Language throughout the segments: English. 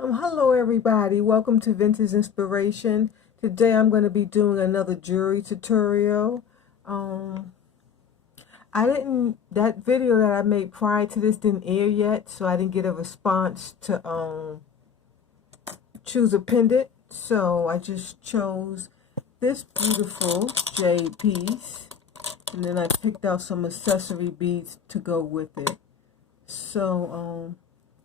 Hello everybody, welcome to Vintage Inspiration. Today I'm going to be doing another jewelry tutorial. Um, that video that I made prior to this didn't air yet, so I didn't get a response to choose a pendant. So I just chose this beautiful jade piece, and then I picked out some accessory beads to go with it. So,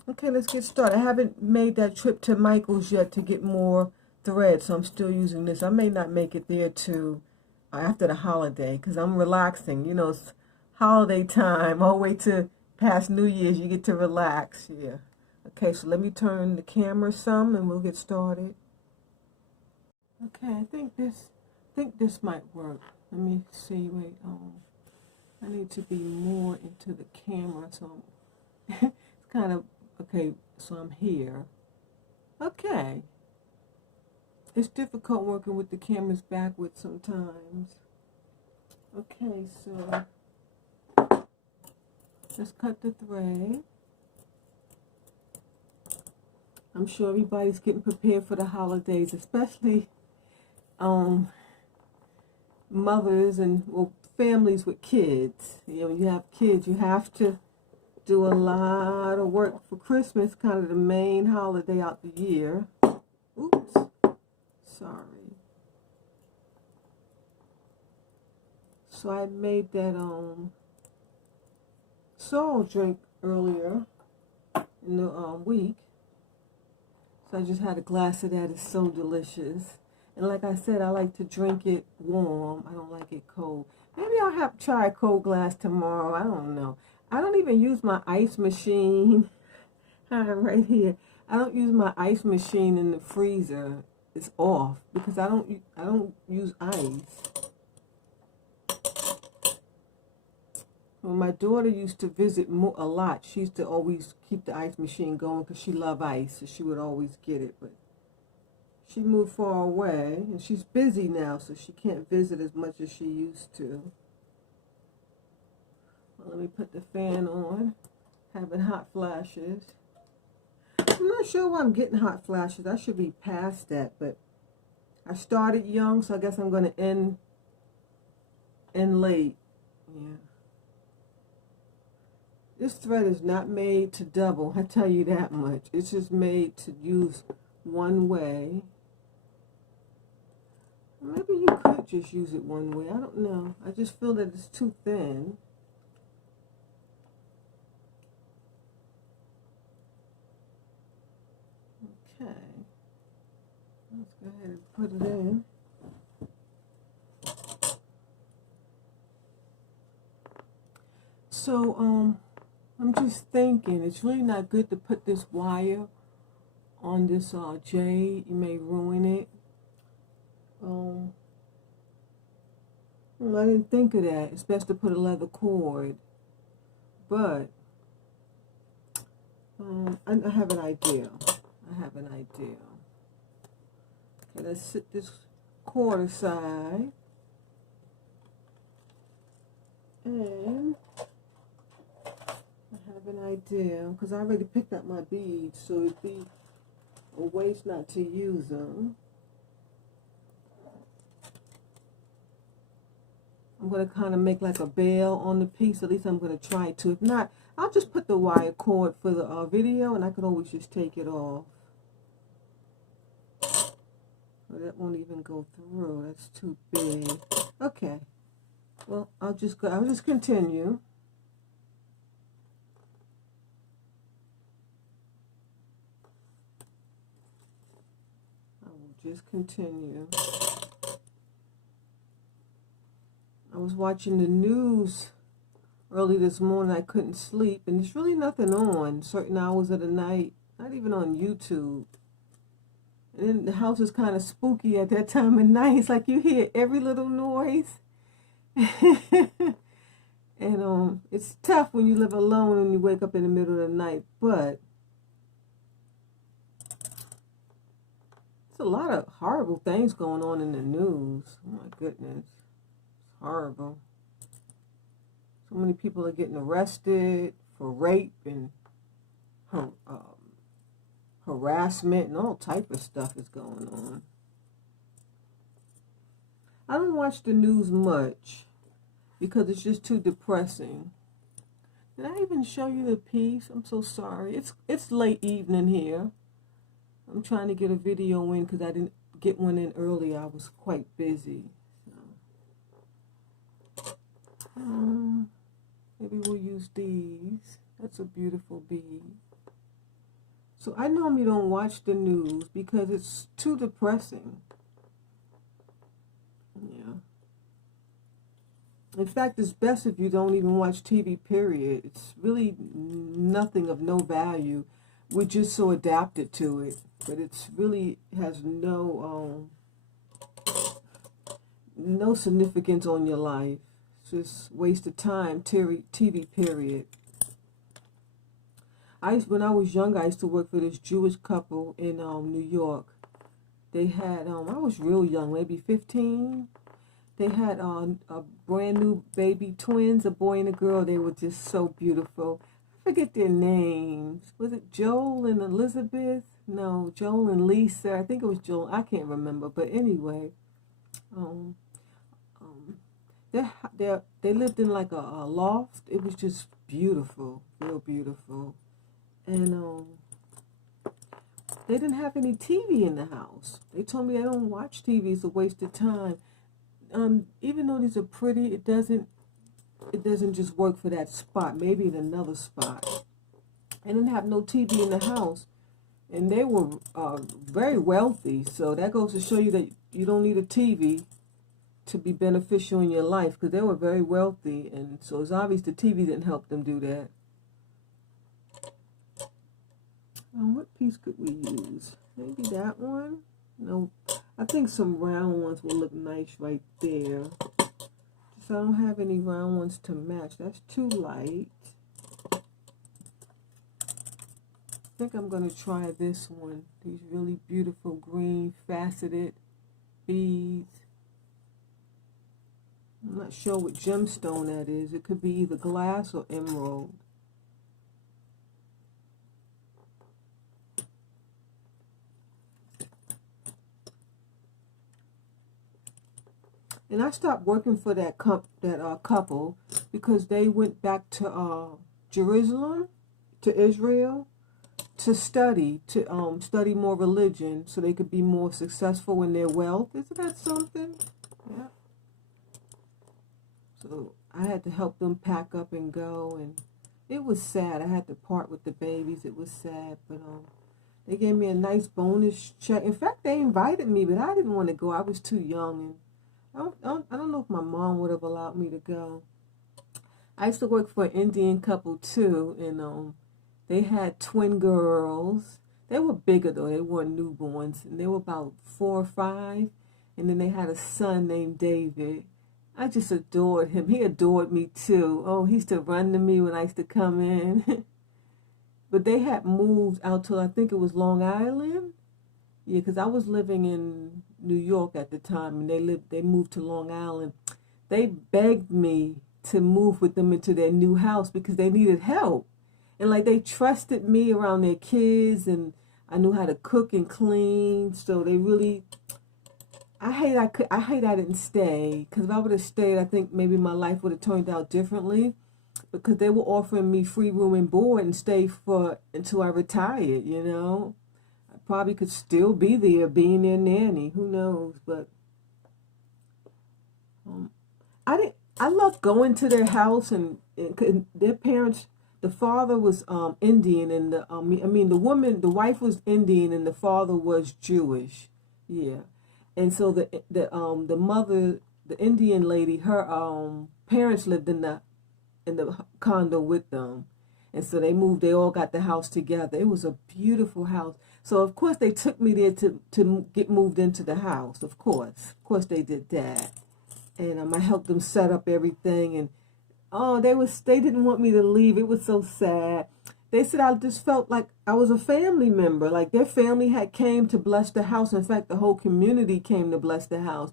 okay, let's get started. I haven't made that trip to Michael's yet to get more thread, so I'm still using this. I may not make it there to after the holiday because I'm relaxing. You know, it's holiday time. All the way to past New Year's, you get to relax. Yeah. Okay, so let me turn the camera some and we'll get started. Okay, I think this might work. Let me see. Wait, I need to be more into the camera, so it's kind of okay. So I'm here. Okay. It's difficult working with the cameras backwards sometimes. Okay, so let's cut the thread. I'm sure everybody's getting prepared for the holidays, especially mothers and families with kids. You know, when you have kids, you have to do a lot of work for Christmas, kind of the main holiday out the year. Oops, sorry. So I made that sorrel drink earlier in the week. So I just had a glass of that. It's so delicious. And like I said, I like to drink it warm. I don't like it cold. Maybe I'll have to try a cold glass tomorrow. I don't know. I don't even use my ice machine. Right here. I don't use my ice machine in the freezer. It's off because I don't use ice. When my daughter used to visit a lot, she used to always keep the ice machine going because she loved ice, so she would always get it. But she moved far away, and she's busy now, so she can't visit as much as she used to. Well, let me put the fan on. Having hot flashes. I'm not sure why I'm getting hot flashes. I should be past that, but I started young, so I guess I'm going to end late. Yeah. This thread is not made to double, I tell you that much. It's just made to use one way. Maybe you could just use it one way. I don't know. I just feel that it's too thin. Okay. Let's go ahead and put it in. So, I'm just thinking, it's really not good to put this wire on this jade. You may ruin it. Well, I didn't think of that. It's best to put a leather cord. But I have an idea. Okay, let's set this cord aside. And I have an idea, because I already picked up my beads, so it'd be a waste not to use them. I'm going to kind of make like a bail on the piece. At least I'm going to try to. If not, I'll just put the wire cord for the video, and I can always just take it off. Well, that won't even go through. That's too big. Okay. Well, I'll just continue. I will just continue. I was watching the news early this morning. I couldn't sleep, and there's really nothing on certain hours of the night, not even on YouTube. And then the house is kind of spooky at that time of night. It's like you hear every little noise. And it's tough when you live alone and you wake up in the middle of the night, but there's a lot of horrible things going on in the news. Oh my goodness. It's horrible. So many people are getting arrested for rape and harassment and all type of stuff is going on. I don't watch the news much because it's just too depressing. Did I even show you the piece? I'm so sorry. It's late evening here. I'm trying to get a video in because I didn't get one in earlier. I was quite busy. So, maybe we'll use these. That's a beautiful bead. So I normally don't watch the news because it's too depressing. Yeah. In fact, it's best if you don't even watch TV, period. It's really nothing of no value. We're just so adapted to it. But it's really has no significance on your life. It's just waste of time, TV, period. When I was younger, I used to work for this Jewish couple in New York. They had, I was real young, maybe 15. They had a brand new baby twins, a boy and a girl. They were just so beautiful. I forget their names. Was it Joel and Elizabeth? No, Joel and Lisa. I think it was Joel. I can't remember. But anyway, they lived in like a loft. It was just beautiful, real beautiful. And they didn't have any TV in the house. They told me I don't watch TV. It's a waste of time. Even though these are pretty, it doesn't just work for that spot. Maybe in another spot. I didn't have no TV in the house. And they were very wealthy. So that goes to show you that you don't need a TV to be beneficial in your life. Because they were very wealthy. And so it's obvious the TV didn't help them do that. What piece could we use? Maybe that one? No, I think some round ones will look nice right there. Just I don't have any round ones to match. That's too light. I think I'm going to try this one. These really beautiful green faceted beads. I'm not sure what gemstone that is. It could be either glass or emerald. And I stopped working for that couple because they went back to Jerusalem, to Israel, to study more religion so they could be more successful in their wealth. Isn't that something? Yeah. So I had to help them pack up and go, and it was sad. I had to part with the babies. It was sad, but they gave me a nice bonus check. In fact, they invited me, but I didn't want to go. I was too young, and I don't know if my mom would have allowed me to go. I used to work for an Indian couple too, and they had twin girls. They were bigger though. They weren't newborns, and they were about 4 or 5. And then they had a son named David. I just adored him. He adored me too. Oh, he used to run to me when I used to come in. But they had moved out to, I think it was Long Island. Yeah, because I was living in New York at the time, and they moved to Long Island. They begged me to move with them into their new house because they needed help. And like they trusted me around their kids, and I knew how to cook and clean. So they really, I hate I didn't stay, because if I would have stayed, I think maybe my life would have turned out differently, because they were offering me free room and board and stay until I retired, you know. Probably could still be there being their nanny, who knows. But I loved going to their house, and their parents, the father was Indian, and the wife was Indian, and the father was Jewish. Yeah. And so the mother, the Indian lady, her parents lived in the condo with them. And so they all got the house together. It was a beautiful house. So, of course, they took me there to get moved into the house, of course. Of course, they did that. And I helped them set up everything. And, they didn't want me to leave. It was so sad. They said I just felt like I was a family member. Like their family had came to bless the house. In fact, the whole community came to bless the house.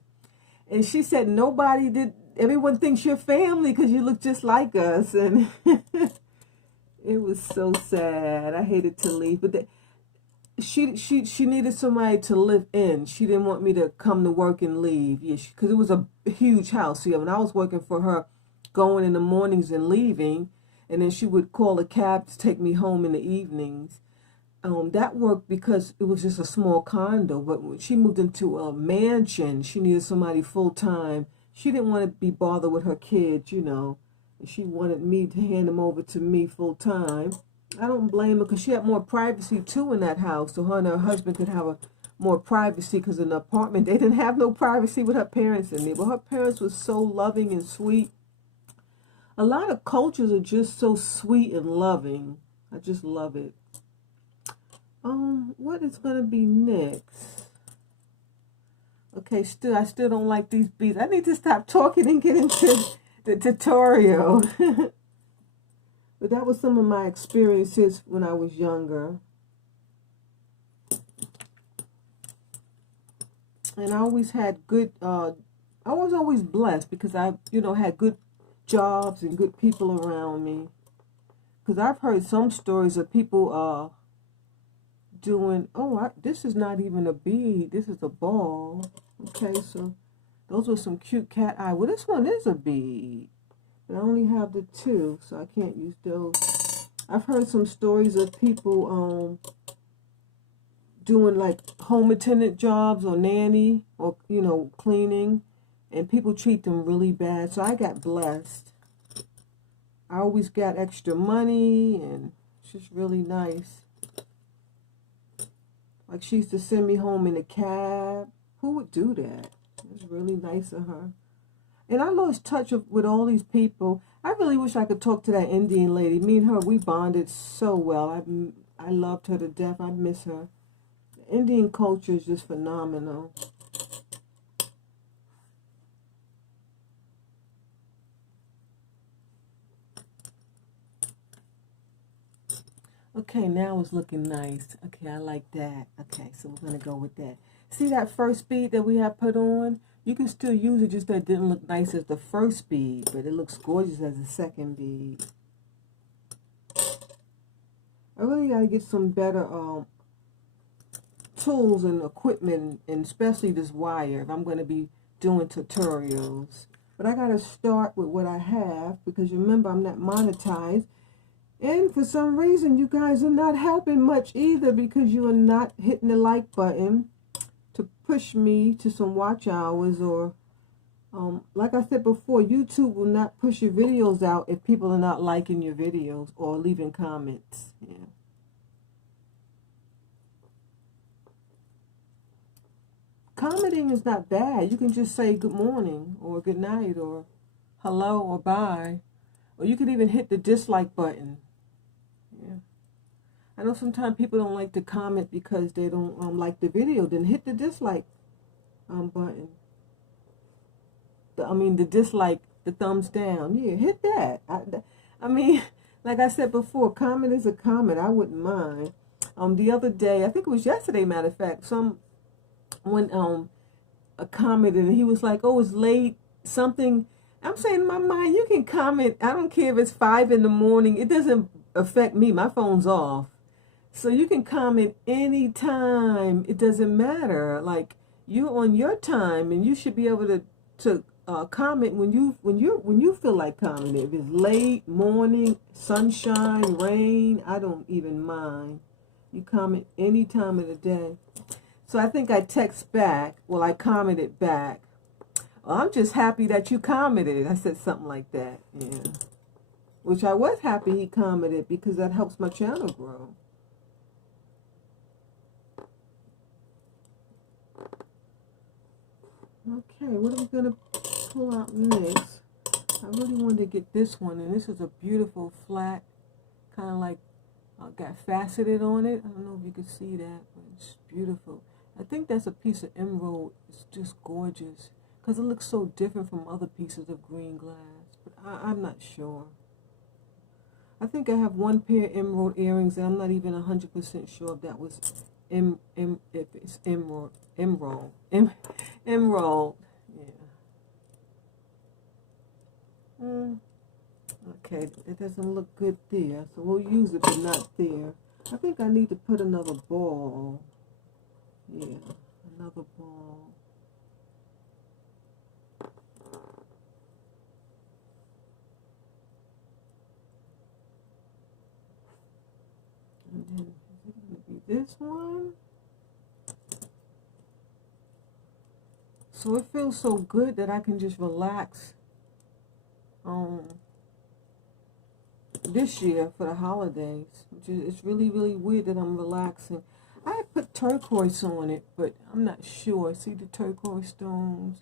And she said, nobody did. Everyone thinks you're family because you look just like us. And it was so sad. I hated to leave. But she needed somebody to live in. She didn't want me to come to work and leave. Yeah, because it was a huge house. Yeah, when I was working for her, going in the mornings and leaving, and then she would call a cab to take me home in the evenings. That worked because it was just a small condo. But when she moved into a mansion, she needed somebody full time. She didn't want to be bothered with her kids, you know. And she wanted me to hand them over to me full time. I don't blame her because she had more privacy too in that house. So her and her husband could have more privacy because in the apartment they didn't have no privacy with her parents in there. But her parents were so loving and sweet. A lot of cultures are just so sweet and loving. I just love it. What is going to be next? Okay, I still don't like these beads. I need to stop talking and get into the tutorial. But that was some of my experiences when I was younger. And I always had good, I was always blessed because I, had good jobs and good people around me. Because I've heard some stories of people doing, this is not even a bead, this is a ball. Okay, so those were some cute cat eye. Well, this one is a bead, but I only have the two, so I can't use those. I've heard some stories of people doing like home attendant jobs or nanny or, cleaning, and people treat them really bad. So I got blessed. I always got extra money, and it's just really nice. Like, she used to send me home in a cab. Who would do that? It was really nice of her. And I lost touch with all these people. I really wish I could talk to that Indian lady. Me and her, we bonded so well. I loved her to death. I miss her. The Indian culture is just phenomenal. Okay, now it's looking nice. Okay, I like that. Okay, so we're going to go with that. See that first bead that we have put on? You can still use it, just that it didn't look nice as the first bead, but it looks gorgeous as the second bead. I really got to get some better tools and equipment, and especially this wire, if I'm going to be doing tutorials. But I got to start with what I have, because remember, I'm not monetized. And for some reason, you guys are not helping much either, because you are not hitting the like button to push me to some watch hours. Or, like I said before, YouTube will not push your videos out if people are not liking your videos or leaving comments. Yeah. Commenting is not bad. You can just say good morning or good night or hello or bye. Or you could even hit the dislike button. Yeah. I know sometimes people don't like to comment because they don't like the video. Then hit the dislike button. The dislike, the thumbs down. Yeah, hit that. I mean, like I said before, comment is a comment. I wouldn't mind. The other day, I think it was yesterday, matter of fact, someone commented, and he was like, "Oh, it's late." Something. I'm saying in my mind, you can comment. I don't care if it's 5 in the morning. It doesn't affect me. My phone's off. So you can comment anytime. It doesn't matter. Like, you're on your time, and you should be able to comment when you feel like commenting. If it's late, morning, sunshine, rain, I don't even mind. You comment any time of the day. So I think I text back. Well, I commented back. I'm just happy that you commented. I said something like that. Yeah. Which I was happy he commented, because that helps my channel grow. Okay, what are we going to pull out next? I really wanted to get this one, and this is a beautiful flat, kind of like got faceted on it. I don't know if you can see that, but it's beautiful. I think that's a piece of emerald. It's just gorgeous, because it looks so different from other pieces of green glass, but I'm not sure. I think I have one pair of emerald earrings, and I'm not even 100% sure if that was if it's emerald. Emerald. Yeah. Okay, it doesn't look good there, so we'll use it, but not there. I think I need to put another ball. Yeah, another ball. And then, is it going to be this one? So it feels so good that I can just relax this year for the holidays. It's really, really weird that I'm relaxing. I put turquoise on it, but I'm not sure. See the turquoise stones?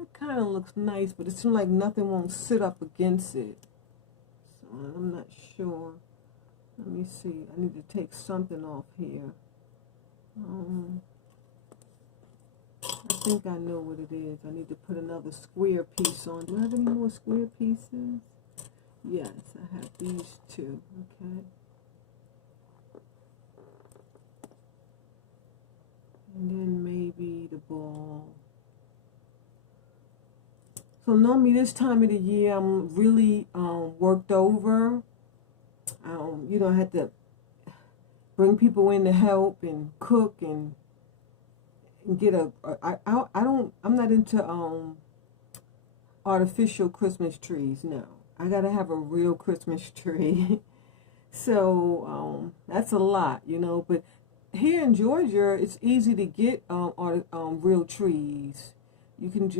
It kind of looks nice, but it seems like nothing won't sit up against it. So I'm not sure. Let me see. I need to take something off here. I think I know what it is. I need to put another square piece on. Do I have any more square pieces? Yes, I have these two. Okay. And then maybe the ball. So normally this time of the year I'm really worked over. You know, I had to bring people in to help and cook and get I'm not into artificial Christmas trees. No, I gotta have a real Christmas tree. So that's a lot, you know. But here in Georgia, it's easy to get real trees. You can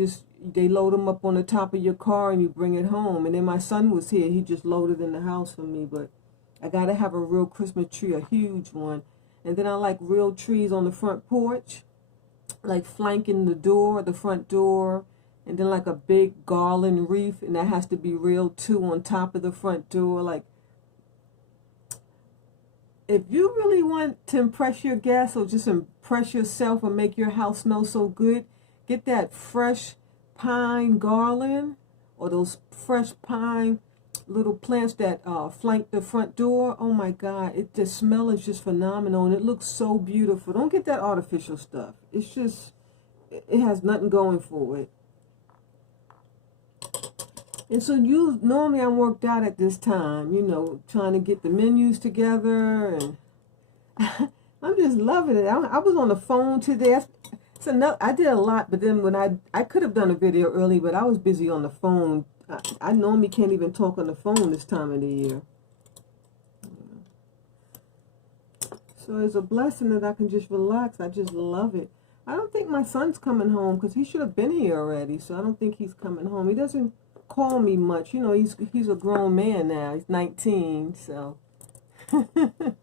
they load them up on the top of your car and you bring it home. And then my son was here, he just loaded in the house for me. But I gotta have a real Christmas tree, a huge one. And then I like real trees on the front porch, like flanking the front door, and then like a big garland wreath, and that has to be real too, on top of the front door. Like, if you really want to impress your guests or just impress yourself or make your house smell so good, get that fresh pine garland or those fresh pine little plants that flank the front door. Oh my God, the smell is just phenomenal, and it looks so beautiful. Don't get that artificial stuff. It's just, it has nothing going for it. And so normally I'm worked out at this time, you know, trying to get the menus together, and I'm just loving it. I was on the phone today. I did a lot, but then when I could have done a video early, but I was busy on the phone. I normally can't even talk on the phone this time of the year. So it's a blessing that I can just relax. I just love it. I don't think my son's coming home because he should have been here already. So I don't think he's coming home. He doesn't call me much. You know, he's a grown man now. He's 19, so. And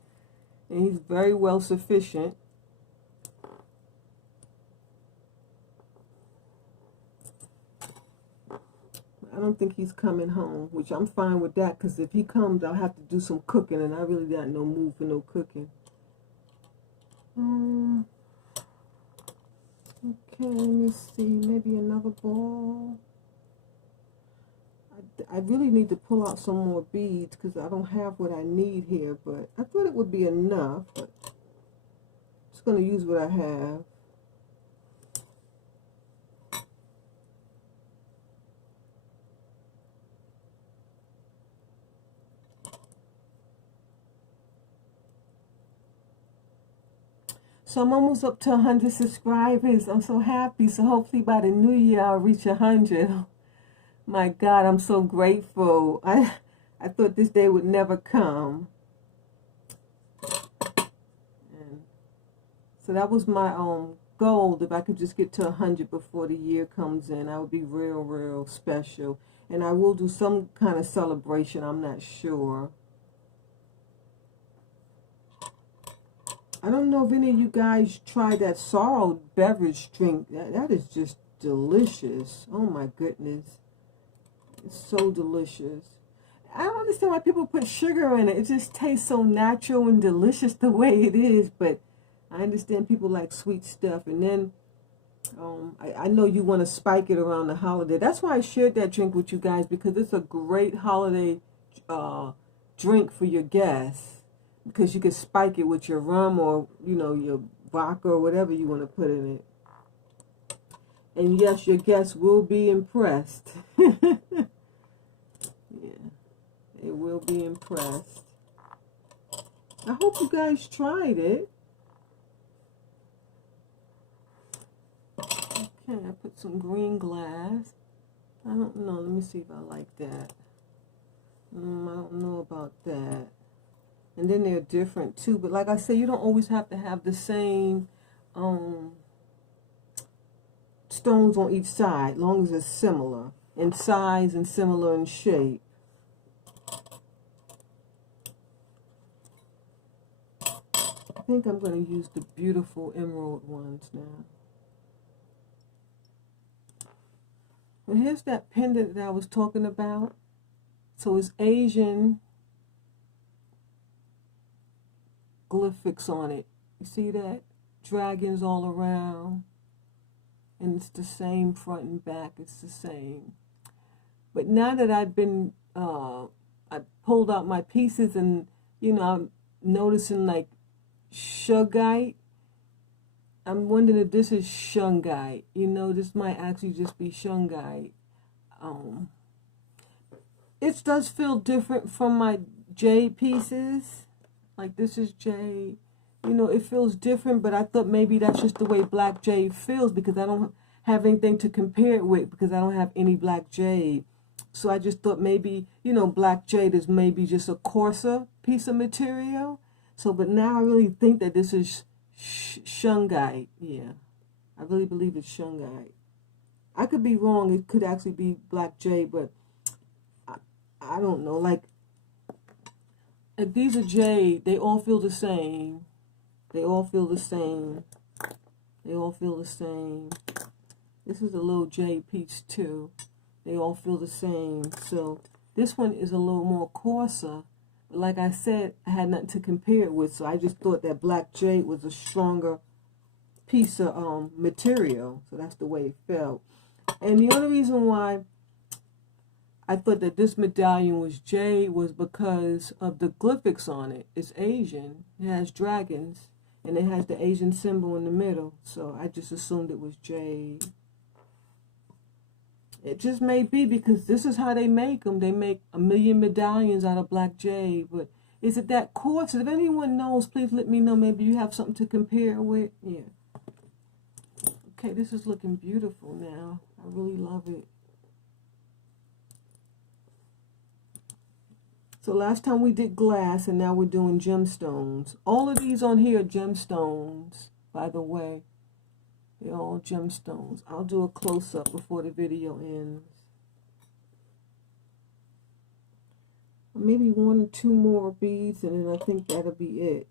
he's very well sufficient. I don't think he's coming home, which I'm fine with that, because if he comes, I'll have to do some cooking, and I really got no mood for no cooking. Okay, let me see. Maybe another ball. I really need to pull out some more beads because I don't have what I need here, but I thought it would be enough. But I'm just going to use what I have. So I'm almost up to 100 subscribers. I'm so happy. So hopefully by the new year I'll reach 100. My God, I'm so grateful. I thought this day would never come. And so that was my goal. If I could just get to 100 before the year comes in, I would be real, real special. And I will do some kind of celebration. I'm not sure. I don't know if any of you guys tried that sorrel beverage drink. That is just delicious. Oh my goodness. It's so delicious. I don't understand why people put sugar in it. It just tastes so natural and delicious the way it is. But I understand people like sweet stuff. And then I know you want to spike it around the holiday. That's why I shared that drink with you guys, because it's a great holiday drink for your guests. Because you can spike it with your rum or, you know, your vodka or whatever you want to put in it. And yes, your guests will be impressed. Yeah, they will be impressed. I hope you guys tried it. Okay, I put some green glass. I don't know. Let me see if I like that. I don't know about that. And then they're different too. But like I say, you don't always have to have the same stones on each side, long as it's similar in size and similar in shape. I think I'm going to use the beautiful emerald ones now. And here's that pendant that I was talking about. So it's Asian glyphics on it. You see that? Dragons all around. And it's the same front and back. It's the same. But now that I've been, I pulled out my pieces and, you know, I'm noticing like shungite. I'm wondering if this is shungite. You know, this might actually just be shungite. It does feel different from my jade pieces. Like this is jade. You know, it feels different, but I thought maybe that's just the way black jade feels because I don't have anything to compare it with because I don't have any black jade. So I just thought maybe, you know, black jade is maybe just a coarser piece of material. So, but now I really think that this is shungite. Yeah, I really believe it's shungite. I could be wrong. It could actually be black jade, but I don't know. Like, if these are jade, they all feel the same. They all feel the same. They all feel the same. This is a little jade piece too. They all feel the same. So this one is a little more coarser. But like I said, I had nothing to compare it with. So I just thought that black jade was a stronger piece of material. So that's the way it felt. And the only reason why I thought that this medallion was jade was because of the glyphics on it. It's Asian. It has dragons. And it has the Asian symbol in the middle. So I just assumed it was jade. It just may be because this is how they make them. They make 1 million medallions out of black jade. But is it that coarse? If anyone knows, please let me know. Maybe you have something to compare with. Yeah. Okay, this is looking beautiful now. I really love it. So last time we did glass, and now we're doing gemstones. All of these on here are gemstones, by the way. They're all gemstones. I'll do a close-up before the video ends. Maybe 1 or 2 more beads, and then I think that'll be it.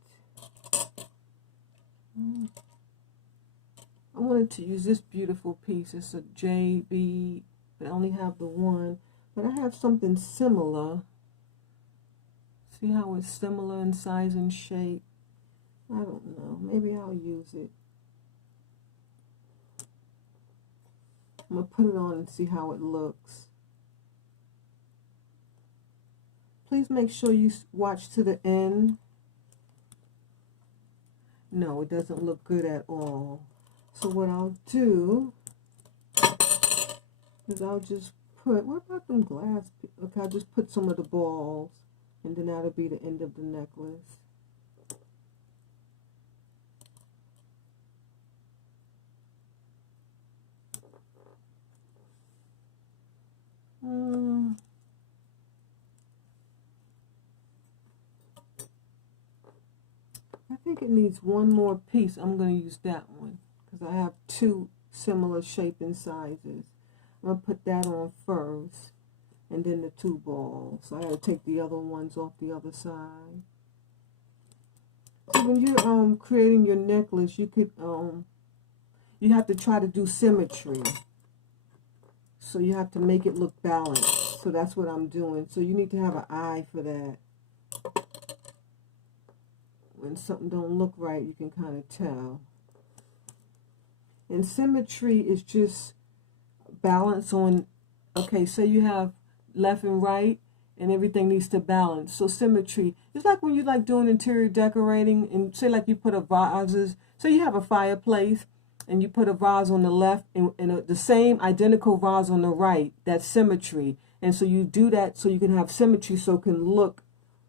I wanted to use this beautiful piece. It's a jade bead, but I only have the one. But I have something similar. See how it's similar in size and shape? I don't know. Maybe I'll use it. I'm going to put it on and see how it looks. Please make sure you watch to the end. No, it doesn't look good at all. So what I'll do is I'll just put, what about them glass? Okay, I'll just put some of the balls. And then that'll be the end of the necklace. I think it needs 1 more piece. I'm going to use that one because I have 2 similar shape and sizes. I'm going to put that on first. And then the 2 balls. So I got to take the other ones off the other side. So when you're creating your necklace, you could you have to try to do symmetry. So you have to make it look balanced. So that's what I'm doing. So you need to have an eye for that. When something don't look right, you can kind of tell. And symmetry is just balance on, okay, so you have left and right, and everything needs to balance. So symmetry, it's like when you like doing interior decorating, and say like you put a vases, so you have a fireplace, and you put a vase on the left, and the same identical vase on the right, that's symmetry. And so you do that so you can have symmetry so it can look,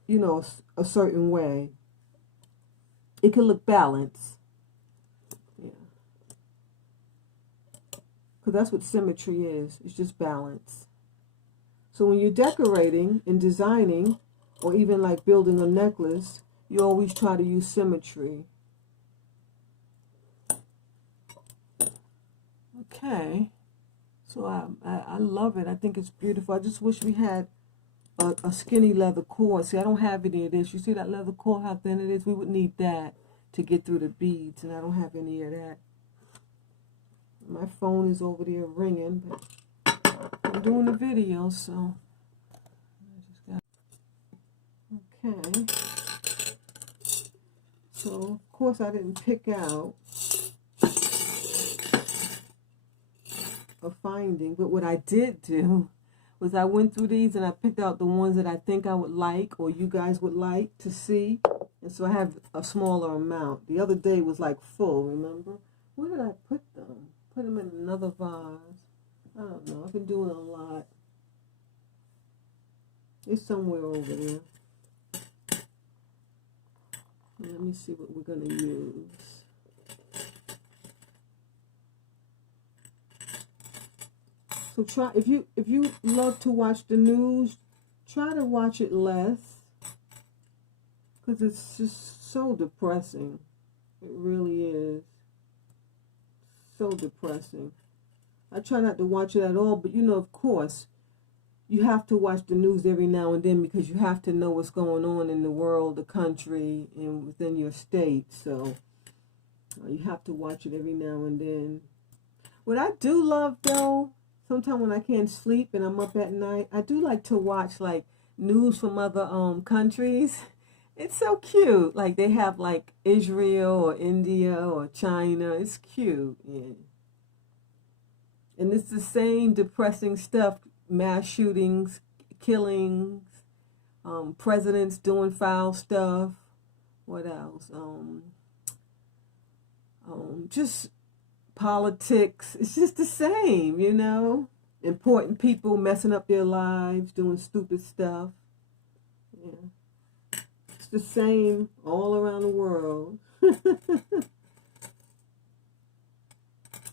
you know, a certain way. it can look balanced. Yeah. Because that's what symmetry is. It's just balance. So when you're decorating and designing, or even like building a necklace, you always try to use symmetry. Okay. So I love it. I think it's beautiful. I just wish we had a skinny leather cord. See, I don't have any of this. You see that leather cord, how thin it is? We would need that to get through the beads, and I don't have any of that. My phone is over there ringing, but I'm doing a video, so I just got, okay. So of course I didn't pick out a finding, but what I did do was I went through these and I picked out the ones that I think I would like, or you guys would like to see. And so I have a smaller amount. The other day was like full, remember? Where did I put them? Put them in another vase. I don't know. I've been doing a lot. It's somewhere over there. Let me see what we're going to use. So try, if you love to watch the news, try to watch it less, because it's just so depressing. It really is so depressing. I try not to watch it at all, but you know, of course, you have to watch the news every now and then because you have to know what's going on in the world, the country, and within your state. So you have to watch it every now and then. What I do love, though, sometimes when I can't sleep and I'm up at night, I do like to watch like news from other countries. It's so cute. Like they have like Israel or India or China. It's cute. Yeah. And it's the same depressing stuff. Mass shootings, killings, presidents doing foul stuff. What else? Just politics. It's just the same, you know. Important people messing up their lives, doing stupid stuff. Yeah. It's the same all around the world.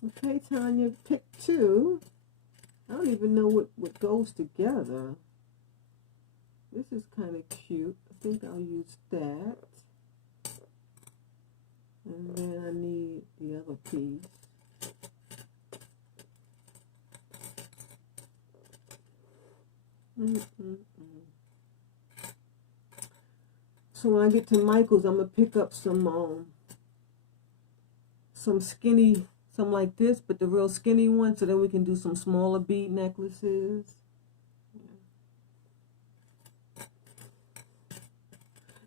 Okay, Tanya, pick two. I don't even know what goes together. This is kind of cute. I think I'll use that. And then I need the other piece. So when I get to Michael's, I'm going to pick up some skinny, some like this, but the real skinny one, so then we can do some smaller bead necklaces.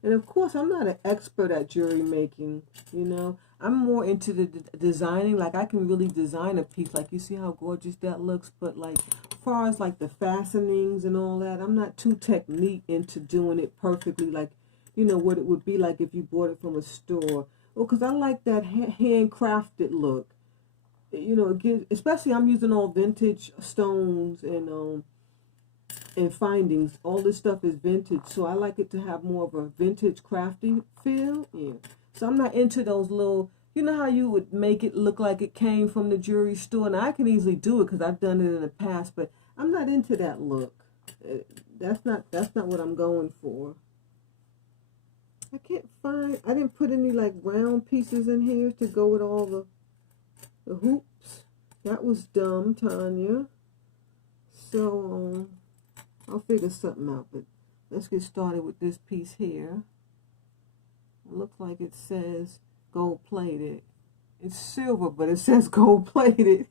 And of course, I'm not an expert at jewelry making, you know. I'm more into the designing. Like, I can really design a piece. Like, you see how gorgeous that looks? But, like, as far as, like, the fastenings and all that, I'm not too technique into doing it perfectly. Like, you know, what it would be like if you bought it from a store. Well, because I like that handcrafted look. You know, it gives, especially I'm using all vintage stones and findings. All this stuff is vintage, so I like it to have more of a vintage crafty feel. Yeah. So I'm not into those little, you know how you would make it look like it came from the jewelry store, and I can easily do it because I've done it in the past, but I'm not into that look. That's not what I'm going for. I can't find, I didn't put any like round pieces in here to go with all the hoops. That was dumb, Tanya. So I'll figure something out, but let's get started with this piece here. It looks like it says gold plated. It's silver, but it says gold plated.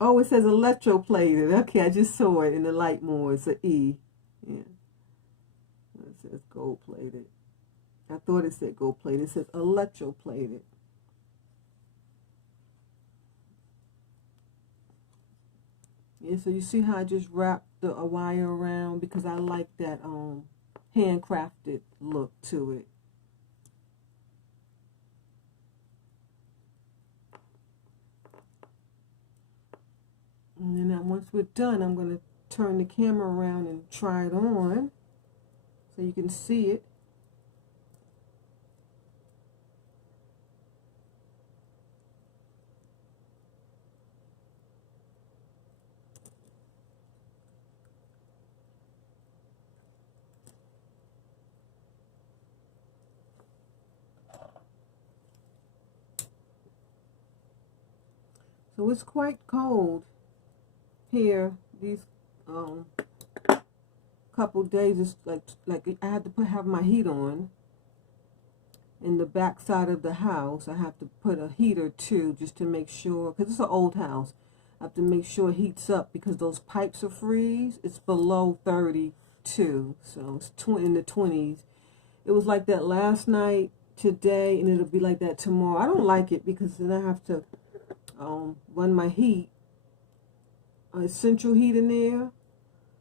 Oh, it says electroplated. Okay, I just saw it in the light more. It's an E. Yeah. It says gold plated. I thought it said gold plated. It says electroplated. Yeah, so you see how I just wrapped a wire around because I like that handcrafted look to it. And then once we're done, I'm going to turn the camera around and try it on so you can see it. So it's quite cold here. These couple days, it's like I had to have my heat on. In the back side of the house, I have to put a heater too, just to make sure, because it's an old house. I have to make sure it heats up because those pipes are freeze. It's below 32, so it's in the 20s. It was like that last night, today, and it'll be like that tomorrow. I don't like it because then I have to run my heat, central heat in there.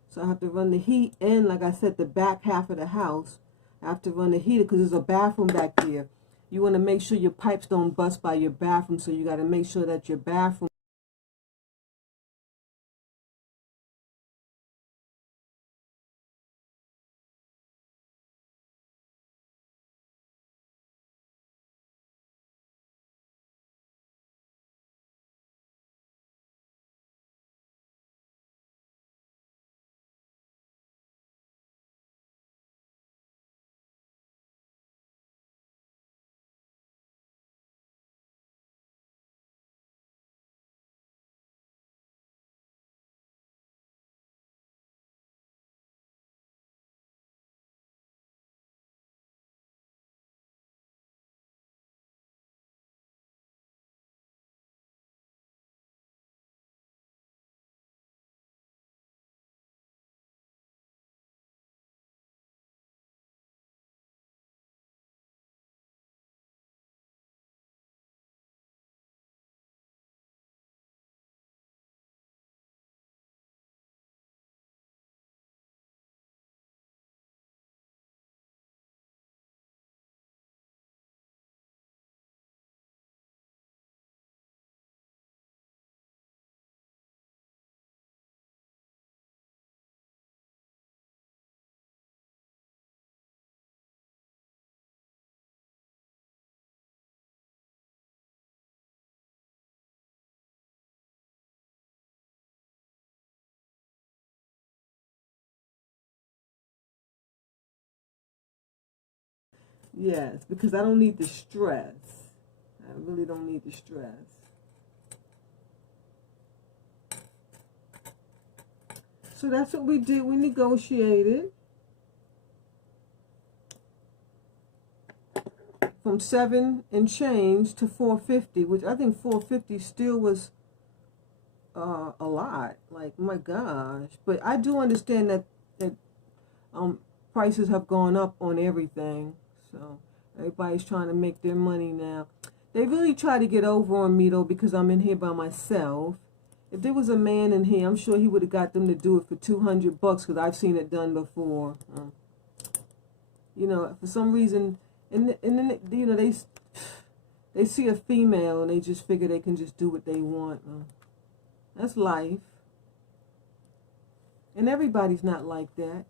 So I have to run the heat and, like I said, the back half of the house. I have to run the heater because there's a bathroom back there. You want to make sure your pipes don't bust by your bathroom, so you got to make sure that your bathroom. Yes, because I don't need the stress. I really don't need the stress. So that's what we did. We negotiated from 7 and change to 450, which I think 450 still was a lot. Like, my gosh. But I do understand that prices have gone up on everything. So everybody's trying to make their money now. They really try to get over on me, though, because I'm in here by myself. If there was a man in here, I'm sure he would have got them to do it for $200 because I've seen it done before. You know, for some reason, and then, you know, they see a female and they just figure they can just do what they want. That's life. And everybody's not like that.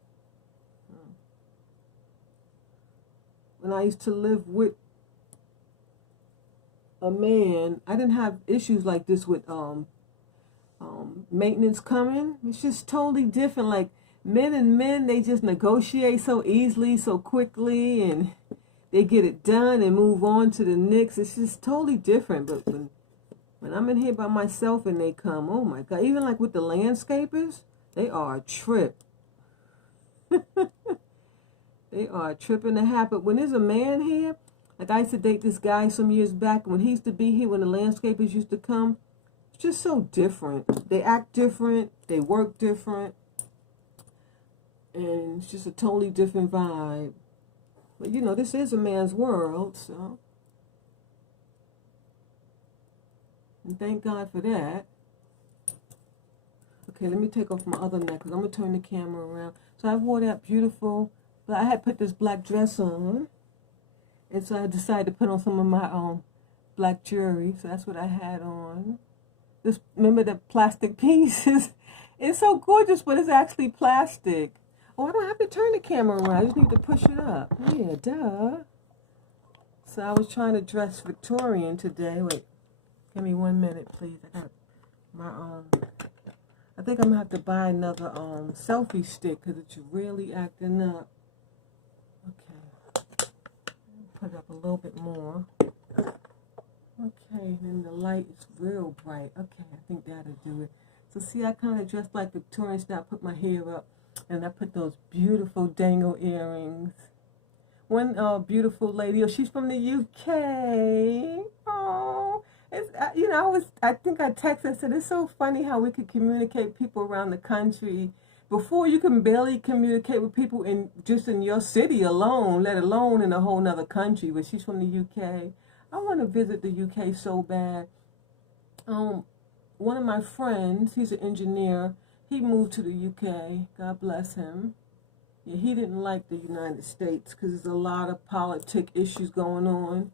When I used to live with a man, I didn't have issues like this with maintenance coming. It's just totally different. Like, men and men, they just negotiate so easily, so quickly, and they get it done and move on to the next. It's just totally different. But when I'm in here by myself and they come, oh my God, even like with the landscapers, they are a trip. They are a trip and a half. But when there's a man here, like I used to date this guy some years back, when he used to be here, when the landscapers used to come, it's just so different. They act different, they work different, and it's just a totally different vibe. But you know, this is a man's world, so. And thank God for that. Okay, let me take off my other neck because I'm going to turn the camera around. So I wore that beautiful, but I had put this black dress on. And so I decided to put on some of my black jewelry. So that's what I had on. This, remember the plastic pieces? It's so gorgeous, but it's actually plastic. Oh, I don't have to turn the camera around. I just need to push it up. Yeah, duh. So I was trying to dress Victorian today. Wait, give me 1 minute, please. I got my I think I'm gonna have to buy another selfie stick because it's really acting up. Okay, put it up a little bit more. Okay, then the light is real bright. Okay, do it. So see, I kind of dressed like Victorian style, put my hair up, and I put those beautiful dangle earrings. One beautiful lady, oh, she's from the UK. Oh, it's, you know, I think I texted and said, it's so funny how we could communicate people around the country. Before, you can barely communicate with people just in your city alone, let alone in a whole nother country. But she's from the UK. I want to visit the UK so bad. One of my friends, he's an engineer, he moved to the UK. God bless him. Yeah, he didn't like the United States because there's a lot of politic issues going on.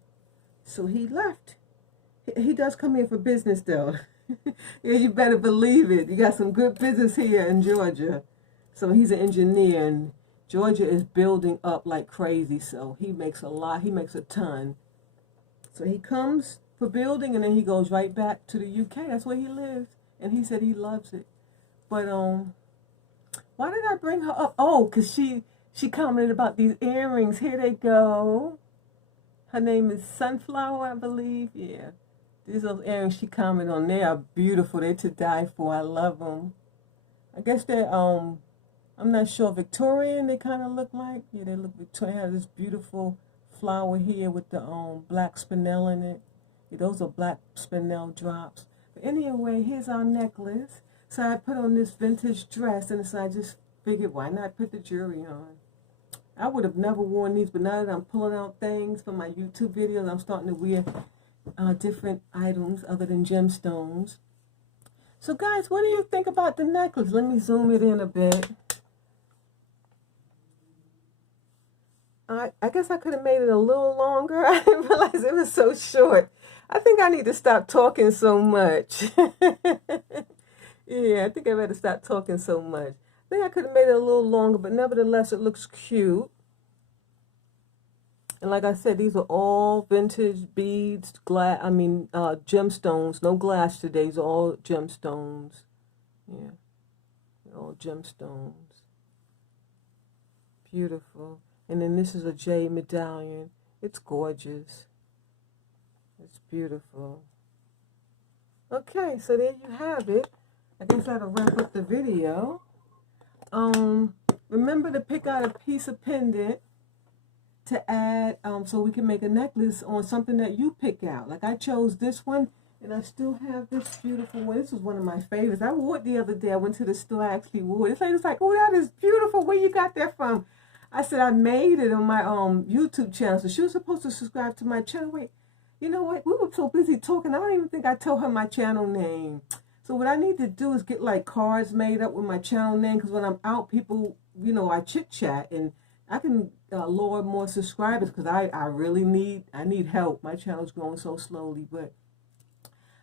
So he left. He does come here for business, though. Yeah, you better believe it. You got some good business here in Georgia. So he's an engineer, and Georgia is building up like crazy. So he makes a lot. He makes a ton. So he comes for building, and then he goes right back to the UK. That's where he lives. And he said he loves it. But, why did I bring her up? Oh, because she commented about these earrings. Here they go. Her name is Sunflower, I believe. Yeah. These are those earrings she commented on. They are beautiful. They're to die for. I love them. I guess they're, I'm not sure, Victorian they kind of look like. Yeah, they look Victorian. They have this beautiful flower here with the black spinel in it. Yeah, those are black spinel drops. But anyway, here's our necklace. So I put on this vintage dress, and so I just figured, why not put the jewelry on? I would have never worn these, but now that I'm pulling out things for my YouTube videos, I'm starting to wear different items other than gemstones. So guys, what do you think about the necklace? Let me zoom it in a bit. I guess I could have made it a little longer. I didn't realize it was so short. I think I need to stop talking so much. Yeah, I think I better stop talking so much. I think I could have made it a little longer, but nevertheless, it looks cute. And like I said, these are all vintage beads, gemstones. No glass today. These are all gemstones. Yeah, they're all gemstones. Beautiful. And then this is a jade medallion. It's gorgeous. It's beautiful. Okay, so there you have it. I guess that'll wrap up the video. Remember to pick out a piece of pendant to add so we can make a necklace on something that you pick out. Like I chose this one, and I still have this beautiful one. This was one of my favorites. I wore it the other day. I went to the store, I actually wore it. This lady's like, oh, that is beautiful. Where you got that from? I said, I made it on my YouTube channel. So she was supposed to subscribe to my channel. Wait, you know what? We were so busy talking, I don't even think I told her my channel name. So what I need to do is get like cards made up with my channel name, because when I'm out, people, you know, I chit chat, and I can lure more subscribers, because I really need help. My channel's growing so slowly. But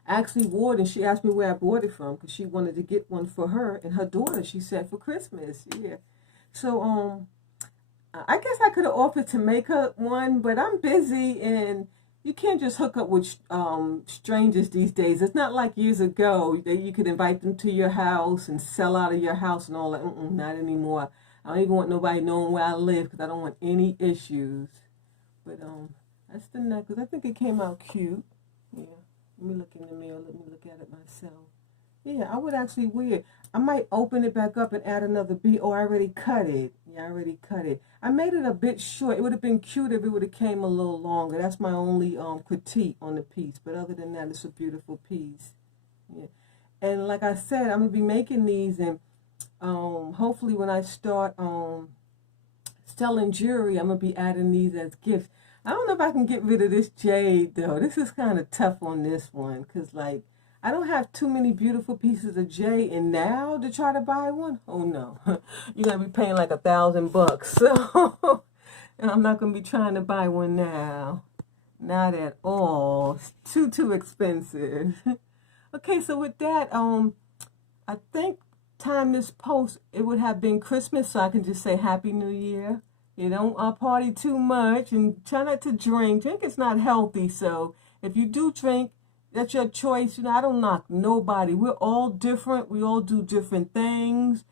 I actually wore it, and she asked me where I bought it from, because she wanted to get one for her and her daughter, she said, for Christmas. Yeah. So I guess I could have offered to make her one, but I'm busy, and you can't just hook up with strangers these days. It's not like years ago that you could invite them to your house and sell out of your house and all that. Not anymore. I don't even want nobody knowing where I live, because I don't want any issues. But that's the necklace. I think it came out cute. Yeah. Let me look in the mirror. Let me look at it myself. Yeah, I would actually wear it. I might open it back up and add another bead. Oh, I already cut it. Yeah, I already cut it. I made it a bit short. It would have been cute if it would have came a little longer. That's my only critique on the piece. But other than that, it's a beautiful piece. Yeah. And like I said, I'm going to be making these, and hopefully when I start selling jewelry, I'm going to be adding these as gifts. I don't know if I can get rid of this jade, though. This is kind of tough on this one, because, like, I don't have too many beautiful pieces of jade, and now to try to buy one, oh no, you're going to be paying like $1,000. So I'm not going to be trying to buy one now. Not at all. It's too expensive. Okay, so with that, I think time this post, it would have been Christmas, so I can just say Happy New Year. You don't party too much, and try not to drink. Drink is not healthy, so if you do drink, that's your choice. You know, I don't knock nobody. We're all different. We all do different things.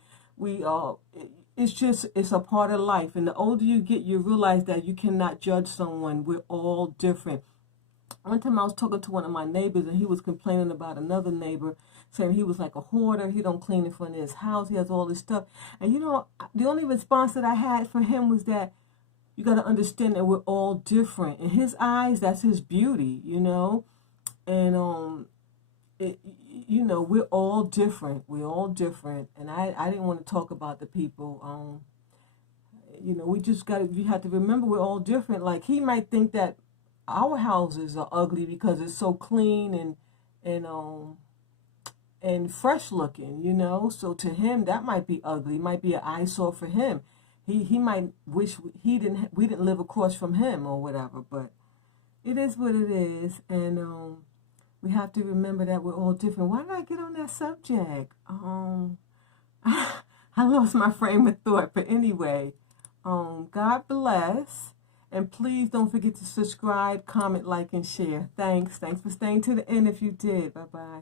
It's a part of life. And the older you get, you realize that you cannot judge someone. We're all different. One time I was talking to one of my neighbors, and he was complaining about another neighbor, saying he was like a hoarder. He don't clean in front of his house. He has all this stuff. And you know, the only response that I had for him was that you got to understand that we're all different. In his eyes, that's his beauty, you know. And you know, we're all different. We're all different. And I didn't want to talk about the people. You know, we just got to. You have to remember we're all different. Like, he might think that our houses are ugly because it's so clean and fresh looking, you know. So to him, that might be ugly. It might be an eyesore for him. He might wish we didn't live across from him or whatever. But it is what it is, and we have to remember that we're all different. Why did I get on that subject? I lost my frame of thought. But anyway, God bless. And please don't forget to subscribe, comment, like, and share. Thanks. Thanks for staying to the end if you did. Bye-bye.